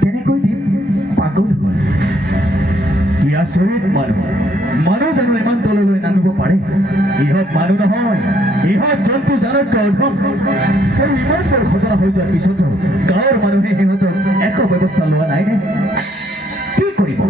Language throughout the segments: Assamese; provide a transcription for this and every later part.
কেনেকৈ দিম পাগল হ'ল কি আচৰিত মানুহ জানো ইমান তললৈ নামিব পাৰে ইহঁত মানুহ নহয় ইহঁত জন্তু জানতকৈ অধম আৰু ইমান বৰ ঘটনা হৈ যোৱাৰ পিছতো গাঁৱৰ মানুহে সিহঁতৰ একো ব্যৱস্থা লোৱা নাই নে কি কৰিব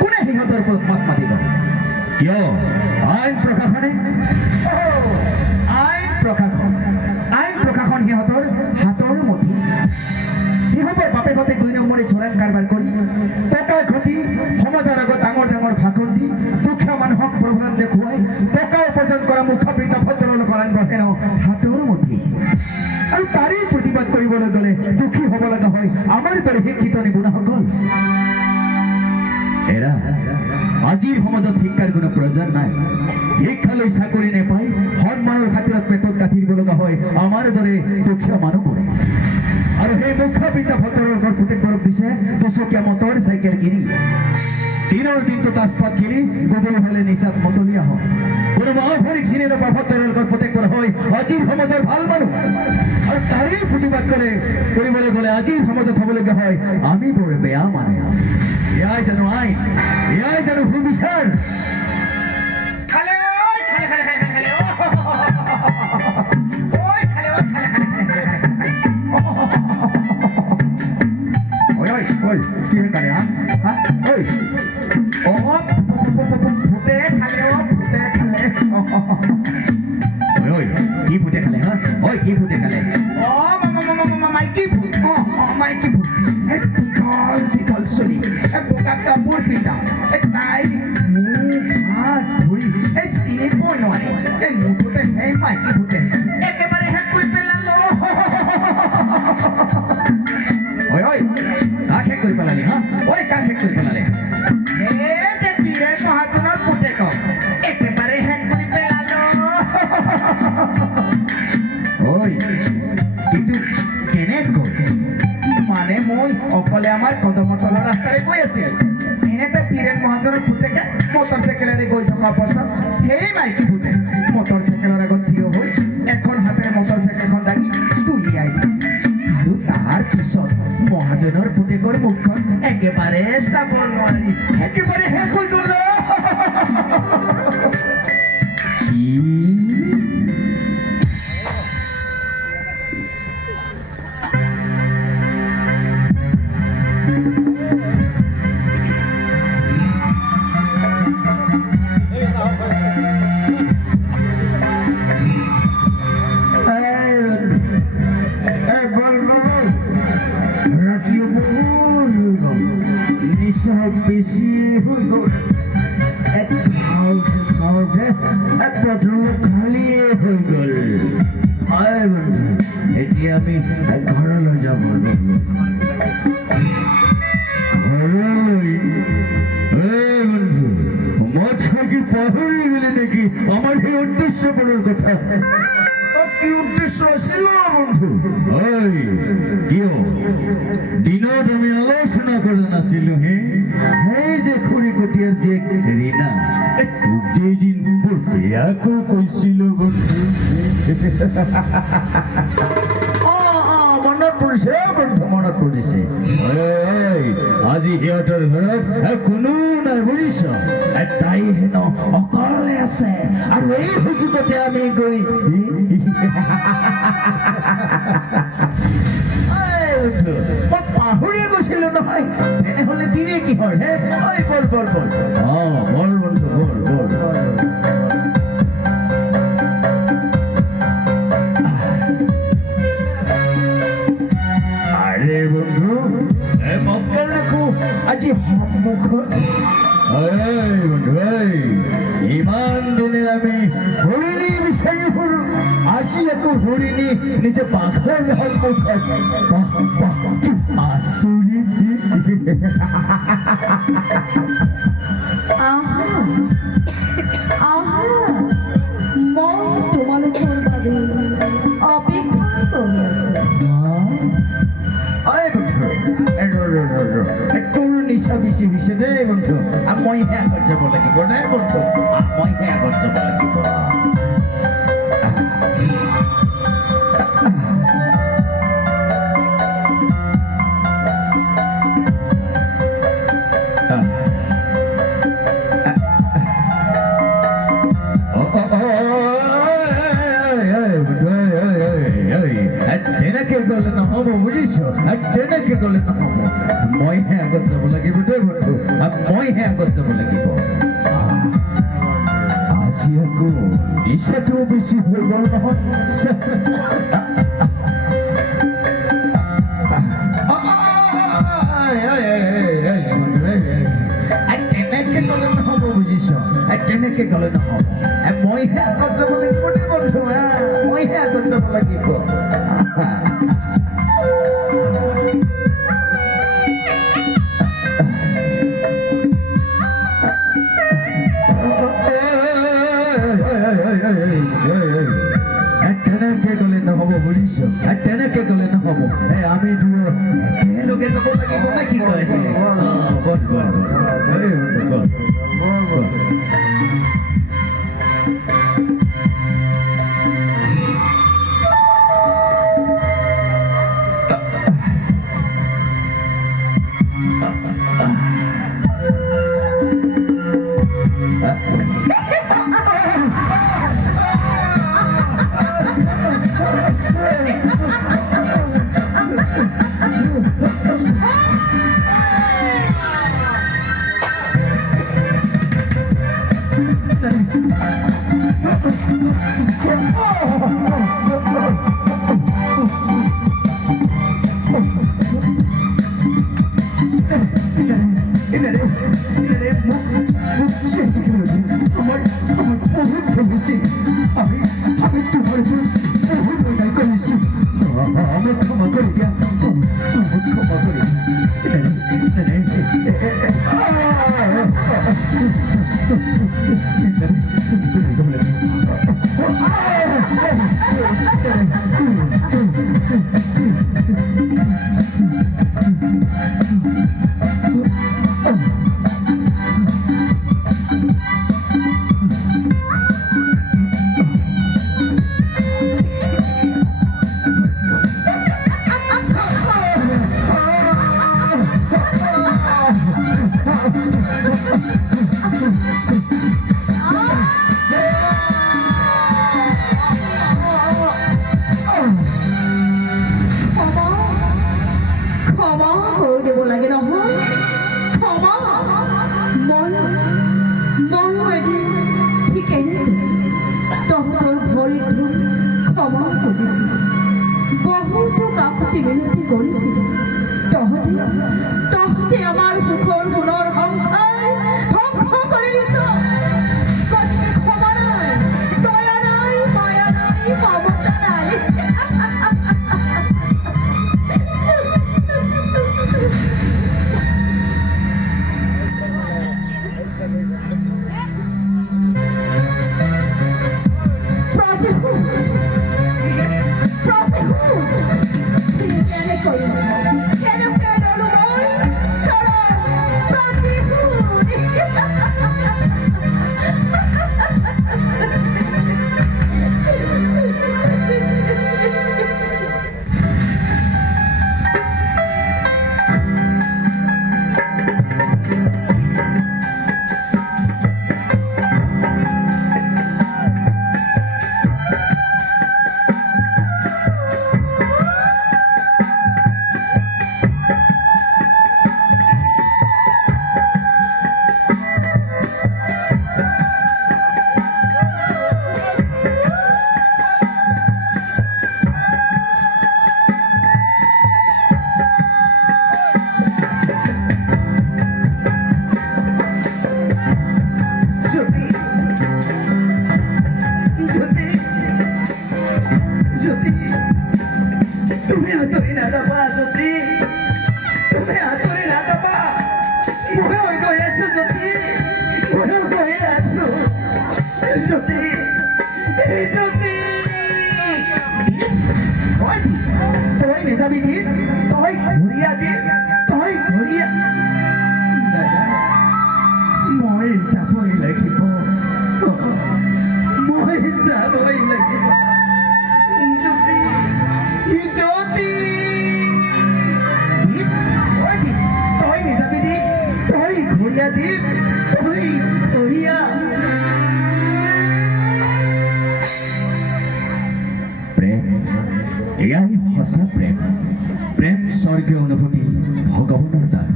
কোনে সিহঁতৰ ওপৰত মাত মাতিব কিয় আইন প্ৰশাসন সিহঁতৰ হাতৰ মুঠি সিহঁতৰ বাপেকতে 2 নম্বৰী চোৰাং কাৰবাৰ কৰি টকা ঘটি সমাজৰ আগত ডাঙৰ ডাঙৰ ভাষণ দি দুখীয়া মানুহক প্ৰলোভন দেখুৱাই টকা উপাৰ্জন কৰা মুখাপিণ্ড ভদ্ৰল কৰান বহেন হাতৰ মুঠি আৰু তাৰেই প্ৰতিবাদ কৰিবলৈ গ'লে দুখী হ'ব লগা হয় আমাৰ দৰে শিক্ষিত নিবনুৱাসকল এৰা আজিৰ সমাজত শিক্ষাৰ কোনো প্ৰয়োজন নাই শিক্ষালৈ চাকৰি নেপাই সন্মানৰ খাতিৰত পেটত কাটিব লগা হয় আমাৰ দৰে দুখীয়া মানুহবোৰে আৰু সেই মুখাপিণ্ড ভদ্ৰৰ ঘৰ পুতেকবোৰক দিছে দুচকীয়া মটৰ চাইকেল কিনি দিনৰ দিনটো তাজপাত খেলি গধূলি হ'লে নিচাত মতলীয়া হয় কোনো মহাভৰিক চিনি নোপোৱা ভদ্ৰৰ ঘৰ পুতেকবোৰ হয় আজিৰ সমাজৰ ভাল মানুহ আৰু তাৰেই প্ৰতিবাদ কৰিবলৈ গ'লে আজিৰ সমাজত হ'বলগীয়া হয় আমি বৰ বেয়া মানে এয়াই জানো আইন এয়াই জানো সুবিচাৰ কি হয়ে কালে ওই ও ফুটে খালে ওই কি ফুটে খালে হ্যাঁ ওই কি ফুটে খালে ও মাইকি ফুট মাইকি ফুট দীঘল চলি বোকা কাপোৰ পিন্ধা তাই মুখ হাত ভৰি চিনি পোৱা নোৱাৰে মুঠতে সেই মাইকি ফুটে একেবাৰে শেষ কৰি পেলালো ওই কাক শেষ কৰি পেলালি হা ওই কাক শেষ কৰি পেলালে যে বীৰেন মহাজনৰ পুতেক একেবাৰে শেষ কৰি পেলালো ওই কিন্তু কেনেকৈ মানে মই অকলে আমাৰ কদমৰ তলৰ ৰাস্তাৰে গৈ আছিল এনেতে বীৰেন মহাজনৰ পুতেকে মটৰ চাইকেলেৰে গৈ থকা অৱস্থাত সেই মাইকী পুতে মটৰ চাইকেলৰ আগত থিয় হৈ এখন হাতেৰে মটৰ চাইকেলখন দাঙি তুলি আহিল আৰু তাৰ পিছত মহাজনৰ পুতেকৰ মুখখন একেবাৰে চাব নোৱাৰি একেবাৰে শেষ হৈ গ'ল বেশি হয়ে গেল খালি হয়ে গেল এটি আমি ঘৰলৈ যাব বন্ধু মই থাকি পাহৰি গেলে নেকি আমাৰ সেই উদ্দেশ্য পড়াৰ কথা কি উদ্দেশ্য আছিল বন্ধু কিয় দিনত আমি আলোচনা কৰা নাছিলো সেই যে খুৰী কটীয়াৰ জীয়েক ৰীণা তোক যে এদিন বৰ বেয়াকৈ কৈছিলো বন্ধু মনত পৰিছে বন্ধু মনত পৰিছে আজি সিহঁতৰ ঘৰত কোনো নাই বুজিছ তাই হেন অকলে আছে আৰু এই সুযোগতে আমি গৈ পাহৰিয়ে গৈছিলো নহয় তেনেহলে দিনে কি হয় হে বল বল বল বল বন্ধু বল বল আরে বন্ধু মক্কেল দেখো আজি সন্মুখত বন্ধু ইমান দিনে আমি হৰিণী বিচাৰি ফুৰো আজি একো হৰিণী নিজে বাঘৰ সন্মুখত আচৰিত মই তোমালোকৰ বাবে অপেক্ষা কৰি আছো নিচা বেছি হৈছে দেই বন্ধু মইহে আগত যাব লাগিব দেই বন্ধু মইহে আগত যাব লাগিব গ'লে নহ'ব বুজিছ তেনেকে গ'লে নহ'ব মইহে আগত যাব লাগিব দেই বন্ধু মইহে আগত যাব লাগিব আজি আকৌ নিচাটোও বেছি হৈ গ'ল নহয় তেনেকে গ'লে নহ'ব বুজিছ তেনেকে গ'লে নহ'ব মইহে আগত যাব লাগিব দেই বন্ধু মইহে আগত যাব লাগিব তেনেকে গ'লে নহ'ব বুজিছ তেনেকে গ'লে নহ'ব আমি দুয়ো একেলগে যাব লাগিব নে কি কয় তহতে আমার মুখৰ গুণৰ সংসাৰ ধ্বংস কৰি দিছ গতিকে ক্ষমা নাই দয়া নাই মায়া নাই মমতা নাই কেনে এয়াই সঁচা প্ৰেম প্ৰেম স্বৰ্গীয় অনুভূতি ভগৱানৰ দান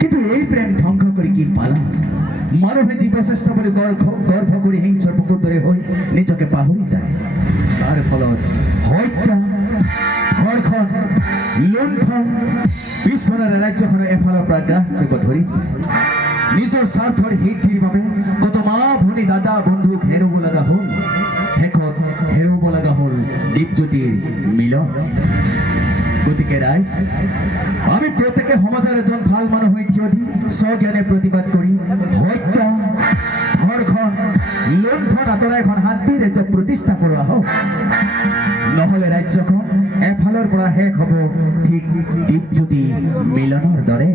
কিন্তু এই প্ৰেম ধ্বংস কৰি কি পালা মানুহে জীৱ শ্ৰেষ্ঠ বুলি গৰ্ভ কৰি হিংসাৰ পুকুৰ দৰে হৈ নিজকে পাহৰি যায় তাৰ ফলত হত্যা ধৰ্ষণ লুণ্ঠন পিছফালৰ ৰাজ্যখনৰ এফালৰ পৰা গ্ৰাস কৰিব ধৰিছে নিজৰ স্বাৰ্থৰ সিদ্ধিৰ বাবে কত মা ভনী দাদা বন্ধুক হেৰুব লগা হ'ল শেষত হেৰুব লগা হ'ল দীপজ্যোতিৰ মিলন গতিকে ৰাইজ আমি প্ৰত্যেকে সমাজৰ এজন ভাল মানুহ হৈ থিয় দি স্বজ্ঞানে প্ৰতিবাদ কৰি হত্যা ধৰ্ষণ লুণ্ঠন আঁতৰাই এখন শান্তিৰ ৰাজ্য প্ৰতিষ্ঠা কৰোৱা হওক নহলে ৰাজ্যখন এফালৰ পৰা শেষ হ'ব ঠিক দীপজ্যোতি মিলনৰ দৰে